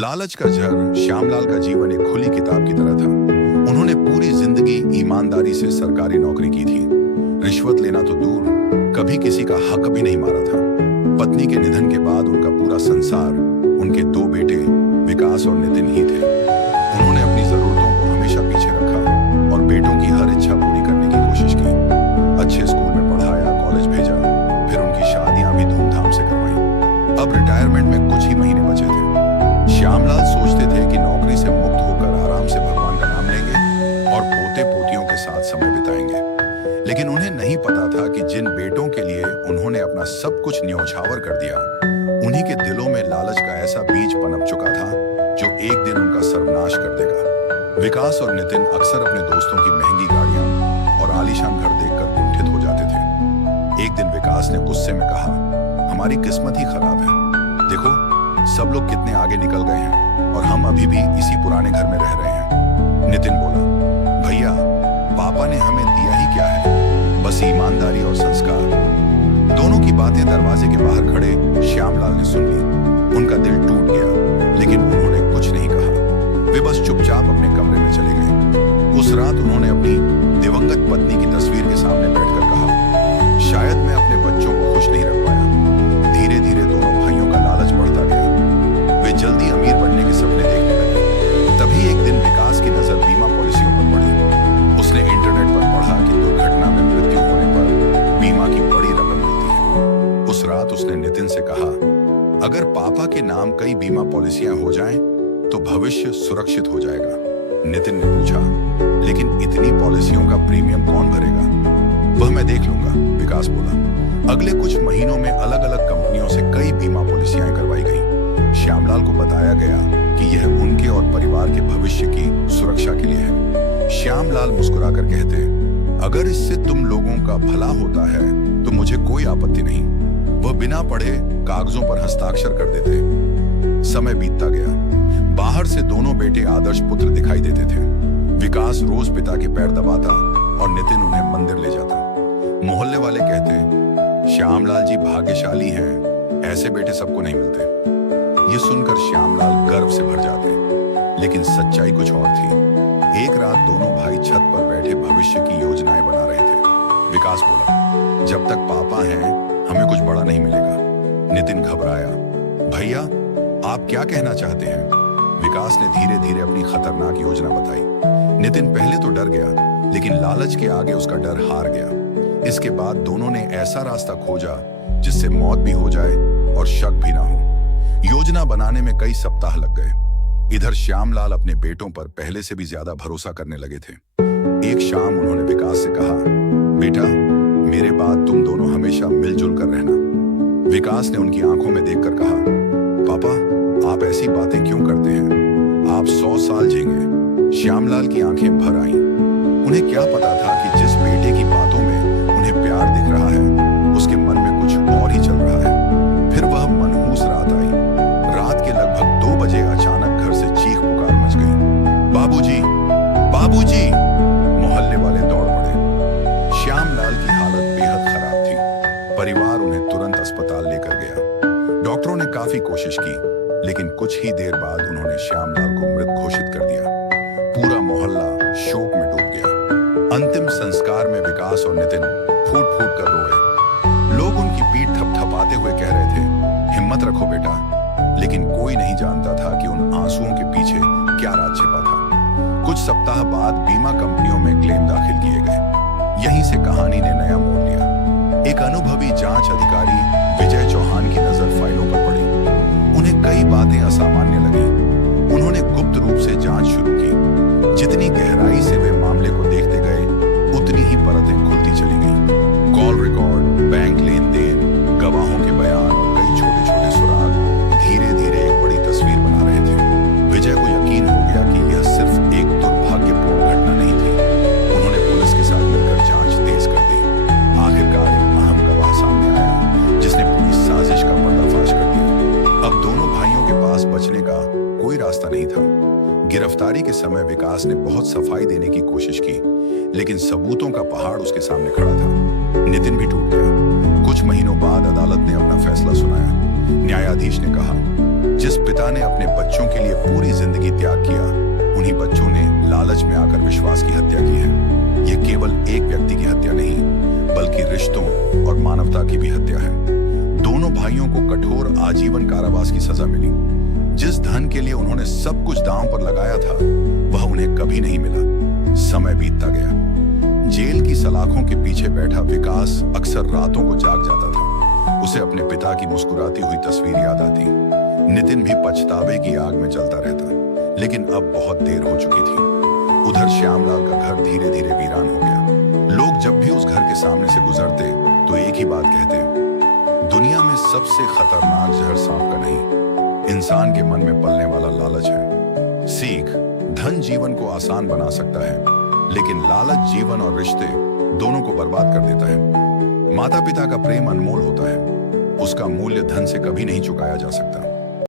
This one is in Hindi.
लालच का जहर श्यामलाल का जीवन एक खुली किताब की तरह था। उन्होंने पूरी जिंदगी ईमानदारी से सरकारी नौकरी की थी। रिश्वत लेना तो दूर, कभी किसी का हक भी नहीं मारा था। पत्नी के निधन के बाद उनका पूरा संसार उनके दो बेटे विकास और नितिन ही थे। उन्होंने अपनी जरूरतों को हमेशा पीछे रखा और बेटों की हर इच्छा पूरी करने की कोशिश की। अच्छे स्कूल में पढ़ाया, कॉलेज भेजा, फिर उनकी शादियां भी धूमधाम से करवाई। अब रिटायरमेंट में कुछ ही महीने बचे थे। श्यामलाल सोचते थे कि नौकरी से मुक्त होकर आराम से भगवान का नाम लेंगे और पोते पोतियों के साथ समय बिताएंगे। लेकिन उन्हें नहीं पता था कि जिन बेटों के लिए उन्होंने अपना सब कुछ न्योछावर कर दिया, उन्हीं के दिलों में लालच का ऐसा बीज पनप चुका था जो एक दिन उनका सर्वनाश कर देगा। विकास और नितिन अक्सर अपने दोस्तों की महंगी गाड़ियां और आलीशान घर देखकर कुंठित हो जाते थे। एक दिन विकास ने गुस्से में कहा, हमारी किस्मत ही खराब है। देखो, सब लोग कितने आगे निकल गए हैं और हम अभी भी इसी पुराने घर में रह रहे हैं। नितिन बोला, भैया, पापा ने हमें दिया ही क्या है, बस ईमानदारी और संस्कार। दोनों की बातें दरवाजे के बाहर खड़े श्यामलाल ने सुन ली। उनका दिल टूट गया, लेकिन उन्होंने कुछ नहीं कहा। वे बस चुपचाप अपने कमरे में चले गए। उस रात उन्होंने अपनी दिवंगत पत्नी की तस्वीर के सामने बैठकर कहा, शायद मैं अपने बच्चों को खुश नहीं रख पाया। धीरे धीरे दोनों भाइयों का लालच बढ़ता गया। वे जल्दी अमीर बनने के सपने देखने लगे। तभी एक दिन विकास की नजर बीमा पॉलिसियों पर पड़ी। उसने इंटरनेट पर पढ़ा कि दुर्घटना में मृत्यु होने पर बीमा की बड़ी रकम मिलती है। उस रात उसने नितिन से कहा, अगर पापा के नाम कई बीमा पॉलिसियां हो जाएं, तो भविष्य सुरक्षित हो जाएगा। नितिन ने पूछा, लेकिन इतनी पॉलिसियों का प्रीमियम कौन भरेगा? वह मैं देख लूंगा, विकास बोला। अगले कुछ महीनों में अलग अलग कंपनियों से कई बीमा पॉलिसियां करवाई गईं। श्यामलाल को बताया गया कि यह उनके और परिवार के भविष्य की सुरक्षा के लिए है। श्यामलाल मुस्कुराकर कहते, अगर इससे तुम लोगों का भला होता है तो मुझे कोई आपत्ति नहीं। वह बिना पढ़े कागजों पर हस्ताक्षर कर देते। समय बीतता गया। बाहर से दोनों बेटे आदर्श पुत्र दिखाई देते थे। विकास रोज पिता के पैर दबाता और नितिन उन्हें मंदिर ले जाता। मोहल्ले वाले कहते, श्यामलाल जी भाग्यशाली हैं, ऐसे बेटे सबको नहीं मिलते। ये सुनकर श्यामलाल गर्व से भर जाते, लेकिन सच्चाई कुछ और थी। एक रात दोनों भाई छत पर बैठे भविष्य की योजनाएं बना रहे थे। विकास बोला, जब तक पापा हैं हमें कुछ बड़ा नहीं मिलेगा। नितिन घबराया, भैया आप क्या कहना चाहते हैं? विकास ने धीरे धीरे अपनी खतरनाक योजना बताई। नितिन पहले तो डर गया, लेकिन लालच के आगे उसका डर हार गया। इसके बाद दोनों ने ऐसा रास्ता खोजा जिससे मौत भी हो जाए और शक भी ना हो। योजना बनाने में कई सप्ताह लग गए। इधर श्यामलाल अपने बेटों पर पहले से भी ज्यादा भरोसा करने लगे थे। एक शाम उन्होंने विकास से कहा, बेटा, मेरे बाद तुम दोनों हमेशा मिलजुल कर रहना। विकास ने उनकी आंखों में देखकर कहा, पापा आप ऐसी बातें क्यों करते हैं? आप 100 साल जिएंगे। श्यामलाल की आंखें भर आईं। उन्हें क्या पता था कि जिस बेटे की बातों में उन्हें प्यार दिख रहा है, उसके मन में कुछ और ही चल रहा है। फिर वह मनहूस रात आई। रात के लगभग 2 बजे अचानक घर से चीख पुकार मच गई। बाबूजी, बाबूजी! मोहल्ले वाले दौड़ पड़े। श्यामलाल की हालत बेहद खराब थी। परिवार उन्हें तुरंत अस्पताल लेकर गया। डॉक्टरों ने काफी कोशिश की, लेकिन कुछ ही देर बाद उन्होंने श्यामलाल को मृत घोषित कर दिया। पूरा मोहल्ला शोक में डूब गया। अंतिम संस्कार में विकास और नितिन फूट फूट कर रोए। लोग उनकी पीठ थपथपाते हुए कह रहे थे, हिम्मत रखो बेटा। लेकिन कोई नहीं जानता था कि उन आंसुओं के पीछे क्या राज छिपा था। कुछ सप्ताह बाद बीमा कंपनियों में क्लेम दाखिल किए गए। यहीं से कहानी ने नया मोड़ लिया। एक अनुभवी जांच अधिकारी विजय चौहान की नजर फाइलों पर पड़ी। उन्हें कई बातें असामान्य लगी। उन्होंने गुप्त रूप से जांच शुरू की। जितनी गहराई से वे मामले को देखते गए, उतनी ही परतें खुलती चली गईं। कॉल रिकॉर्ड, बैंक लेन देन, गवाहों के बयान और कई छोटे छोटे सुराग धीरे धीरे एक बड़ी तस्वीर बना रहे थे। विजय को यकीन हो गया कि यह सिर्फ एक दुर्भाग्यपूर्ण घटना नहीं थी। उन्होंने पुलिस के साथ मिलकर जांच तेज कर दी। आखिरकार एक अहम गवाह सामने आया, जिसने पूरी साजिश का पर्दाफाश कर दिया। अब दोनों भाइयों के पास बचने का कोई रास्ता नहीं था। गिरफ्तारी के समय विकास ने बहुत सफाई देने की कोशिश की, लेकिन सबूतों का पहाड़ उसके सामने खड़ा था। नितिन भी टूट गया। कुछ महीनों बाद अदालत ने अपना फैसला सुनाया। न्यायाधीश ने कहा, जिस पिता ने अपने बच्चों के लिए पूरी जिंदगी त्याग किया, उन्हीं बच्चों ने लालच में आकर विश्वास की हत्या की है। यह केवल एक व्यक्ति की हत्या नहीं, बल्कि रिश्तों और मानवता की भी हत्या है। दोनों भाइयों को कठोर आजीवन कारावास की सजा मिली। जिस धन के लिए उन्होंने सब कुछ दांव पर लगाया था, वह उन्हें कभी नहीं मिला। समय बीतता गया। जेल की सलाखों के पीछे बैठा विकास अक्सर रातों को जाग जाता था। उसे अपने पिता की मुस्कुराती हुई तस्वीर याद आती। नितिन भी पछतावे की आग में जलता रहता, लेकिन अब बहुत देर हो चुकी थी। उधर श्यामलाल का घर धीरे धीरे वीरान हो गया। लोग जब भी उस घर के सामने से गुजरते तो एक ही बात कहते, दुनिया में सबसे खतरनाक जहर सांप का नहीं, इंसान के मन में पलने वाला लालच है। सीख, धन जीवन को आसान बना सकता है, लेकिन लालच जीवन और रिश्ते दोनों को बर्बाद कर देता है। माता पिता का प्रेम अनमोल होता है, उसका मूल्य धन से कभी नहीं चुकाया जा सकता।